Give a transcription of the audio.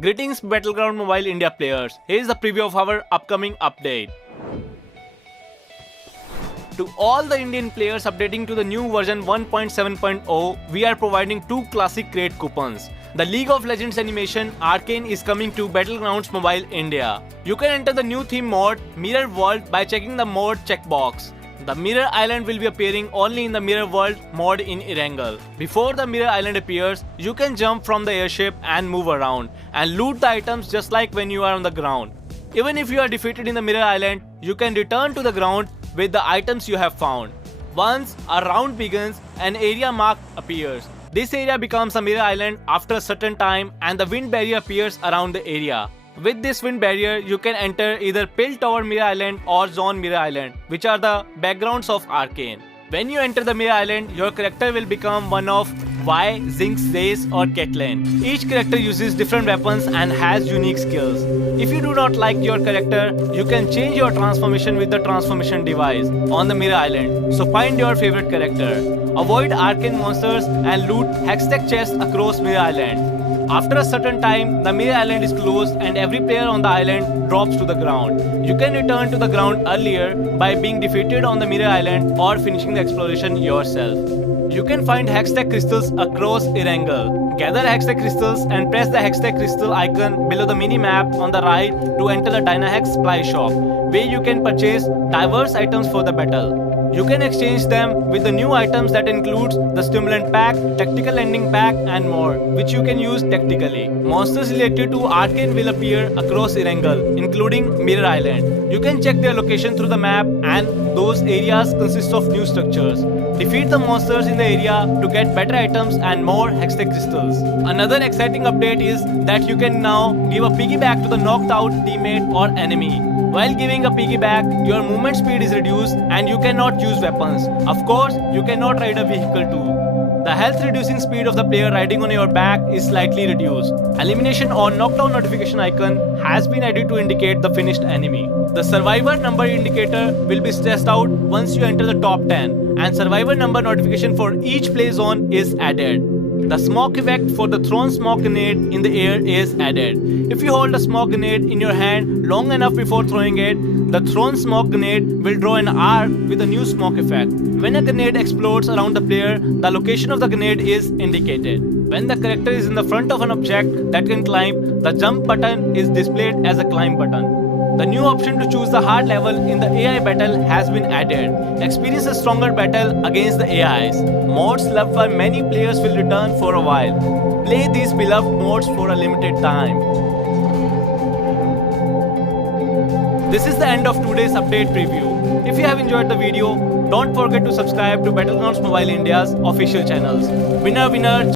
Greetings Battleground Mobile India players, here is the preview of our upcoming update. To all the Indian players updating to the new version 1.7.0, we are providing 2 classic crate coupons. The League of Legends animation Arcane is coming to Battlegrounds Mobile India. You can enter the new theme mod Mirror World by checking the mod checkbox. The Mirror Island will be appearing only in the Mirror World mod in Erangel. Before the Mirror Island appears, you can jump from the airship and move around and loot the items just like when you are on the ground. Even if you are defeated in the Mirror Island, you can return to the ground with the items you have found. Once a round begins, an area mark appears. This area becomes a Mirror Island after a certain time and the wind barrier appears around the area. With this wind barrier, you can enter either Pill Tower Mirror Island or Zone Mirror Island, which are the backgrounds of Arcane. When you enter the Mirror Island, your character will become one of Vi, Jinx, Zace or Caitlyn. Each character uses different weapons and has unique skills. If you do not like your character, you can change your transformation with the transformation device on the Mirror Island. So find your favorite character. Avoid arcane monsters and loot Hextech chests across Mirror Island. After a certain time, the Mirror Island is closed and every player on the island drops to the ground. You can return to the ground earlier by being defeated on the Mirror Island or finishing the exploration yourself. You can find Hextech crystals across Erangel. Gather Hextech crystals and press the Hextech crystal icon below the mini-map on the right to enter the Dynahex supply shop, where you can purchase diverse items for the battle. You can exchange them with the new items that includes the Stimulant Pack, Tactical Landing Pack and more, which you can use tactically. Monsters related to Arcane will appear across Erangel, including Mirror Island. You can check their location through the map and those areas consist of new structures. Defeat the monsters in the area to get better items and more Hextech crystals. Another exciting update is that you can now give a piggyback to the knocked out teammate or enemy. While giving a piggyback, your movement speed is reduced and you cannot use weapons. Of course, you cannot ride a vehicle too. The health reducing speed of the player riding on your back is slightly reduced. Elimination or knockdown notification icon has been added to indicate the finished enemy. The survivor number indicator will be stressed out once you enter the top 10 and survivor number notification for each play zone is added. The smoke effect for the thrown smoke grenade in the air is added. If you hold a smoke grenade in your hand long enough before throwing it, the thrown smoke grenade will draw an arc with a new smoke effect. When a grenade explodes around the player, the location of the grenade is indicated. When the character is in the front of an object that can climb, the jump button is displayed as a climb button. The new option to choose the hard level in the AI battle has been added. Experience a stronger battle against the AIs. Mods loved by many players will return for a while. Play these beloved mods for a limited time. This is the end of today's update preview. If you have enjoyed the video, don't forget to subscribe to Battlegrounds Mobile India's official channels. Winner winner.